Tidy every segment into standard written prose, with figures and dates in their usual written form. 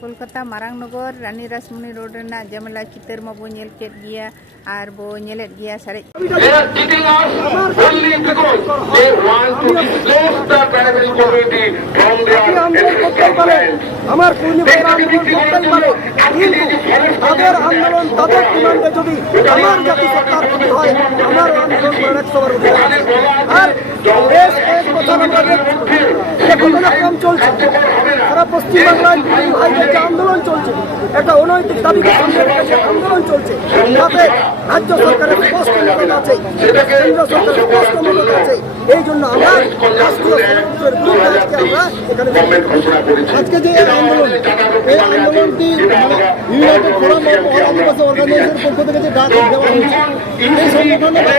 कोलकाता मारांगनगर रानी Rasmani road Raina जमेला चितर मा बो nail cat गिया आर बो नेलेट गिया सारे They are cheating us only because they want to displace the tribal community from their existence. আমার কর্মী ভাইরা আন্দোলন করতেই পারে, কিন্তু তাদের আন্দোলন তাদের ডিমান্ডে যদি আমার জাতি সরকার প্রতি হয়, আমার আন্দোলন করার 100 বার উঠে যাবে। আর বেশ কয়েক বছর আমরা দেখছি যে ঘটনাক্রম চলছে, সারা পশ্চিমবাংলায় ভাইদের যে আন্দোলন চলছে, একটা অনৈতিক দাবিকে সামনে রেখে যে আন্দোলন চলছে, তাতে রাজ্য সরকারের স্পষ্ট মদত আছে, কেন্দ্র সরকারের স্পষ্ট মদত আছে। এই জন্য আমরা রাষ্ট্রীয় সংসদের বিরুদ্ধে আজকে যে আন্দোলন, এই আন্দোলনটি ইউনাইটেড ফোরাম অফ অল আদিবাসী অর্গানাইজেশনের পক্ষ থেকে যে ডাক দেওয়া হয়েছে, এই সংগঠনে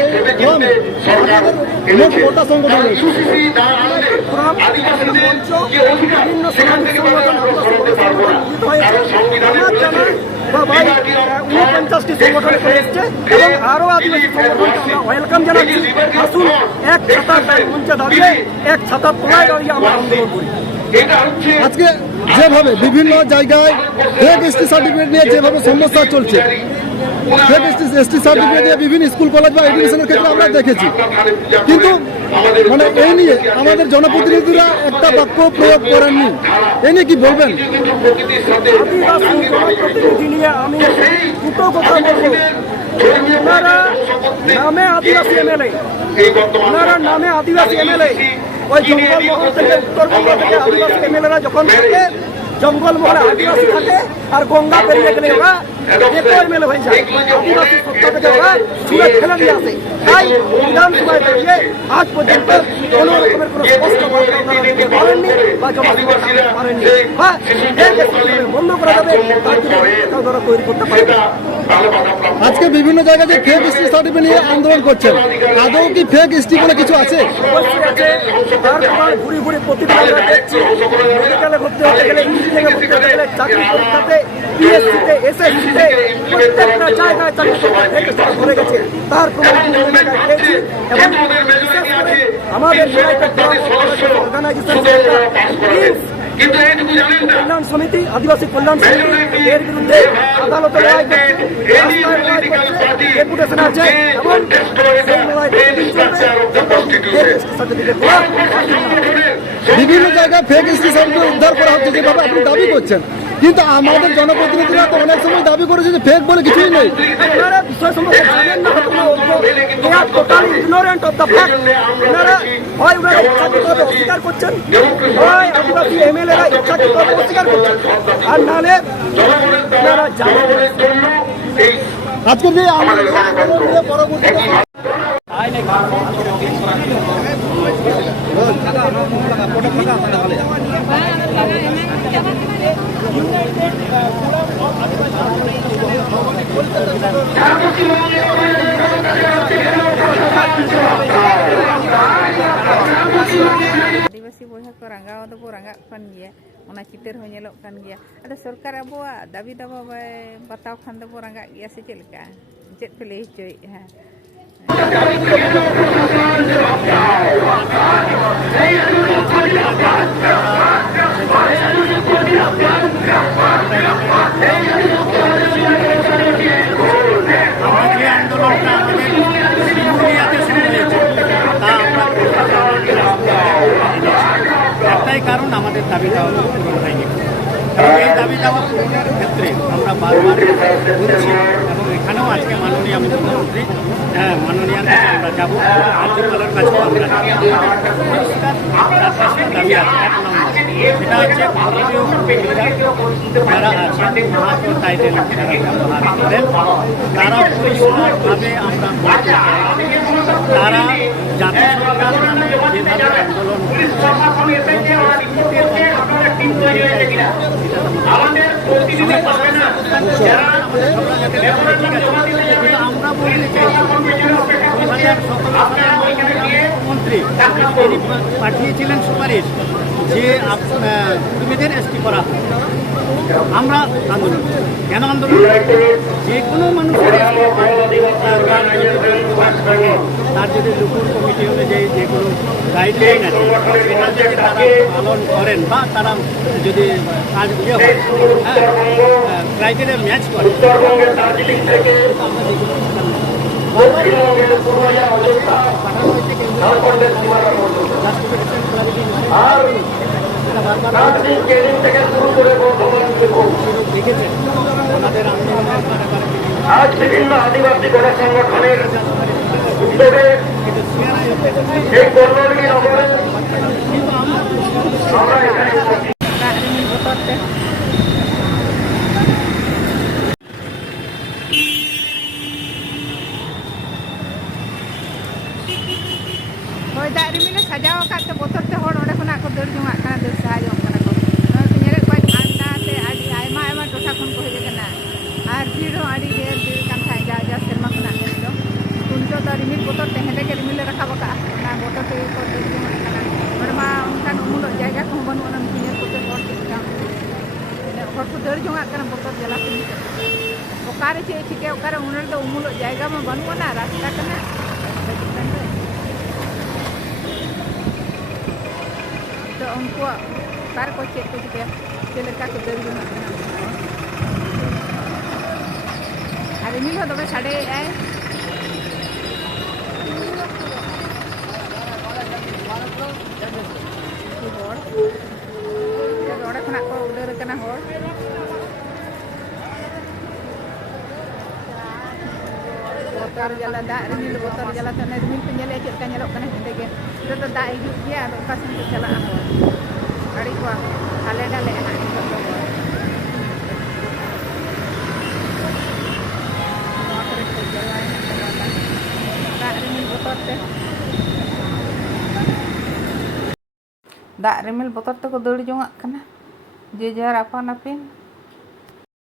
মোট কটা সংগঠন রয়েছে? বিভিন্ন সামাজিক সংগঠন বা 49টি সংগঠনে এসছে এবং আরো আদিবাসী সংগঠনকে আমরা ওয়েলকাম জানাচ্ছি। আসুন এক ছাতার মঞ্চে দাঁড়িয়ে, এক ছাতার তলায় দাঁড়িয়ে আমরা আন্দোলন করি। আজকে যেভাবে বিভিন্ন জায়গায় ফেক এসটি সার্টিফিকেট নিয়ে যেভাবে সমস্যা চলছে, ফেক এসটি সার্টিফিকেট নিয়ে বিভিন্ন স্কুল কলেজ বা এডুকেশনের ক্ষেত্রে আমরা দেখেছি, কিন্তু মানে এই নিয়ে আমাদের জনপ্রতিনিধিরা একটা বাক্য প্রয়োগ করেননি। এই নিয়ে কি বলবেন? আদিবাসী জনপ্রতিনিধি নিয়ে আমি দুটো কথা বলবো। ওনারা নামে আদিবাসী এমএলএ, ওনারা নামে আদিবাসী এমএলএ, ওই জঙ্গলমহল থেকে উত্তরবঙ্গ থেকে আদিবাসী এমএলএরা যখন থাকে, জঙ্গলমহলে আদিবাসী থাকে আর গঙ্গা পেরিয়ে গেলে ওরা এমএলএ হয়ে যায়। আদিবাসী সত্তা থেকে ওরা ছুঁড়ে ফেলে দিয়ে আসে। তাই বিধানসভায় দাঁড়িয়ে আজ পর্যন্ত কোনো রকমের কোনো স্পষ্ট বার্তা ওনারা দিতে পারেননি বা জমা দিতে পারেননি। বন্ধ করা যাবে তার জন্য ওনারা তৈরি করতে পারবে। আজকে বিভিন্ন জায়গায় যে ফেক এসটি সার্টিফিকেট নিয়ে আন্দোলন করছেন, আদৌ কি ফেক এসটি বলে কিছু আছে? অবশ্যই আছে। তার ঘুরি ঘুরি প্রতিদিন আমরা দেখছি, মেডিকেলে ভর্তি হতে গেলে, ইঞ্জিনিয়ারিংয়ে ভর্তি হতে গেলে, চাকরি পরীক্ষাতে, পিএসসিতে, এসএসসিতে, প্রত্যেকটা জায়গায় চাকরি ধরে গেছে। তার প্রমাণ পেয়েছি এবং আমাদের অর্গানাইজেশন কল্যাণ সমিতি, আদিবাসী কল্যাণ সমিতি এর বিরুদ্ধে আদালতে লড়াই করছে, ডেপুটেশন আছে এবং বিভিন্ন জায়গায় ফেক এসটি সার্টিফিকেট উদ্ধার করা হচ্ছে যেভাবে আপনি দাবি করছেন, কিন্তু আমাদের জনপ্রতিনিধিরা তো অনেক সময় দাবি করেছে যে ফেক বলে কিছুই নেই। বিষয় সম্পর্কে জানেন না, ইগনোরেন্ট অফ দ্য ফ্যাক্ট। ওনারা হয় ওনারা ইচ্ছাকৃতভাবে অস্বীকার করছেন, হয় আদিবাসী এমএলএরা ইচ্ছাকৃতভাবে অস্বীকার করছেন, আর নাহলে ওনারা জানেন। আজকে যে আমাদের পরবর্তী आदिवासी बहा को रंगाव दो रंगाव कान गिया ओना चितर हो नेलोग कान गिया आदो सरकार अबुआ दाबी दावा बताव खान दो रंगा गिया से चलका चेत पे लई चोय हां একটাই কারণ, আমাদের দাবি দাওয়া পূরণ হয়নি। এই দাবি দাওয়া পূরণের ক্ষেত্রে আমরা বারবার বলছি এবং এখানেও আজকে মাননীয় মুখ্যমন্ত্রী মাননীয় আমরা যাবো, রাজ্যপালের কাছেও আমরা দাবি আছে। 1 নম্বর সেটা হচ্ছে ভারতীয় যারা আছেন মহাজন টাইটেল ব্যবহার করেন, তারা পরিষ্কারভাবে আমরা বলতে চাই তারা জাতীয় সরকার নামে যেভাবে আন্দোলন আমরা বলতে চাই 2017 সালে মুখ্যমন্ত্রী তিনি পাঠিয়েছিলেন সুপারিশ যে কর্মীদের এসটি করা হয়। আমরা আন্দোলন করি। কেন আন্দোলন করি? যে কোনো মানুষের তার যদি লোকাল কমিটি অনুযায়ী যে কোনো গাইডলাইন আছে সেটা যদি তারা পালন করেন বা তারা যদি কাজ হয় ক্রাইটেরিয়া ম্যাচ করে দেখেছেন ওনাদের আন্দোলনের আজ বিভিন্ন আদিবাসী গণ সংগঠনের উদ্যোগে এই কর্মী নগরে আমরা এখানে ᱫᱟᱜ ᱨᱤᱢᱤᱞ ᱵᱚᱛᱚᱨ ᱛᱮ ᱦᱳᱭ ᱫᱟᱜ ᱨᱤᱢᱤᱞᱮ ᱥᱟᱡᱟᱣ ᱟᱠᱟᱫ ᱛᱮ ᱵᱚᱛᱚᱨ ᱛᱮ ᱦᱚᱲ ᱚᱸᱰᱮ ᱠᱷᱚᱱᱟᱜ ᱠᱚ ᱫᱟᱹᱲ ᱡᱚᱝᱟᱜ ᱠᱟᱱᱟ, ᱫᱟᱹᱲ ᱥᱟᱦᱟ ᱡᱚᱝ ᱠᱟᱱᱟ ᱠᱚ᱾ ᱱᱚᱜᱼᱚᱭ ᱠᱚ ᱧᱮᱞᱮᱫ ᱠᱚᱣᱟ ᱴᱷᱟᱱᱰᱟ ᱛᱮ ᱟᱹᱰᱤ ᱟᱭᱢᱟ ᱟᱭᱢᱟ ᱴᱚᱴᱷᱟ ᱠᱷᱚᱱ ᱠᱚ ᱦᱮᱡ ᱟᱠᱟᱱᱟ ᱟᱨ ᱵᱷᱤᱲ ᱦᱚᱸ ᱟᱹᱰᱤ ᱰᱷᱮᱨ ᱵᱷᱤᱲ ᱠᱟᱱ ᱠᱷᱟᱡ ᱡᱟ ᱥᱮᱨᱢᱟ ᱠᱷᱚᱱᱟᱜ ᱱᱮᱥ ᱫᱚ ᱱᱤᱛᱚᱜ ᱫᱚ ᱨᱤᱢᱤᱞ ᱵᱚᱛᱚᱨ ᱛᱮ ᱦᱮᱸᱫᱮ ᱜᱮ ᱨᱤᱢᱤᱞᱮ ᱨᱟᱠᱟᱵ ᱟᱠᱟᱜᱼᱟ, ᱚᱱᱟ ᱵᱚᱛᱚᱨ ᱛᱮᱜᱮ ᱠᱚ ᱫᱟᱹᱲ ᱡᱚᱝᱟᱜ ᱠᱟᱱᱟ᱾ ᱚᱸᱰᱮ ᱢᱟ ᱚᱱᱠᱟᱱ ᱩᱢᱩᱞᱚᱜ ᱡᱟᱭᱜᱟ ᱠᱚᱦᱚᱸ ᱵᱟᱹᱱᱩᱜ ᱟᱱᱟ, ᱧᱮᱞ ᱠᱚᱛᱮ ᱦᱚᱲ ᱪᱮᱫ ᱞᱮᱠᱟ ᱦᱚᱲ ᱠᱚ ᱫᱟᱹᱲ ᱡᱚᱝᱟᱜ ᱠᱟᱱᱟ ᱵᱚᱛᱚᱨ ᱡᱟᱞᱟᱛᱮ᱾ ᱚᱠᱟᱨᱮ ᱪᱮᱫ ᱪᱤᱠᱟᱹ ᱚᱠᱟᱨᱮ ᱩᱱ ᱨᱮᱫᱚ ᱩᱢᱩᱞᱚᱜ ᱡᱟᱭᱜᱟ ᱢᱟ ᱵᱟᱹᱱᱩᱜ ᱟᱱᱟ, ᱨᱟᱥᱛᱟ ᱠᱟᱱᱟ ᱛᱚ ᱩᱱᱠᱩᱣᱟᱜ ᱚᱠᱟᱨᱮ ᱠᱚ ᱪᱮᱫ ᱠᱚ ᱪᱤᱠᱟᱹᱭᱟ, ᱪᱮᱫ ᱞᱮᱠᱟ ᱠᱚ ᱫᱟᱹᱲ ᱡᱚᱝᱟᱜ ᱠᱟᱱᱟ ᱟᱨ ᱨᱤᱢᱤᱞ ᱦᱚᱸ ᱫᱚᱢᱮ ᱥᱟᱰᱮᱭᱮᱜᱼᱟᱭ᱾ ᱦᱚᱲ ᱚᱸᱰᱮ ᱠᱷᱚᱱᱟᱜ ᱠᱚ ᱩᱰᱟᱹᱨ ᱟᱠᱟᱱᱟ ᱦᱚᱲ ᱵᱚᱛᱚᱨ ᱡᱟᱞᱟ ᱫᱟᱜ ᱨᱤᱢᱤᱞ ᱵᱚᱛᱚᱨ ᱡᱟᱞᱟᱛᱮ ᱚᱱᱮ ᱨᱤᱢᱤᱞ ᱯᱮ ᱧᱮᱞᱮᱫᱼᱟ ᱪᱮᱫ ᱞᱮᱠᱟ ᱧᱮᱞᱚᱜ ᱠᱟᱱᱟ ᱦᱮᱸᱫᱮ ᱜᱮ, ᱱᱤᱛᱚᱜ ᱫᱚ ᱫᱟᱜ ᱦᱤᱡᱩᱜ ᱜᱮᱭᱟ, ᱟᱫᱚ ᱚᱠᱟ ᱥᱮᱱ ᱠᱚ ᱪᱟᱞᱟᱜᱼᱟ ᱦᱚᱲ ᱟᱹᱰᱤ ᱠᱚ ᱦᱟᱞᱮ ᱰᱟᱞᱮᱜᱼᱟ ᱦᱟᱸᱜ ᱱᱤᱛᱚᱜ ᱫᱚ ᱦᱚᱲ ᱱᱚᱣᱟ ᱠᱚᱨᱮ ᱠᱚ ᱡᱟᱣᱟᱭᱮᱱᱟ ᱫᱟᱜ ᱨᱤᱢᱤᱞ ᱵᱚᱛᱚᱨ ᱛᱮ ᱫᱟᱜ ᱨᱤᱢᱤᱞ ᱵᱚᱛᱚᱨ ᱛᱮᱠᱚ ᱫᱟᱹᱲ ᱡᱚᱝᱟᱜ ᱠᱟᱱᱟ ᱡᱮ ᱡᱟᱨ ᱟᱯᱟᱱ ᱟᱹᱯᱤᱱ।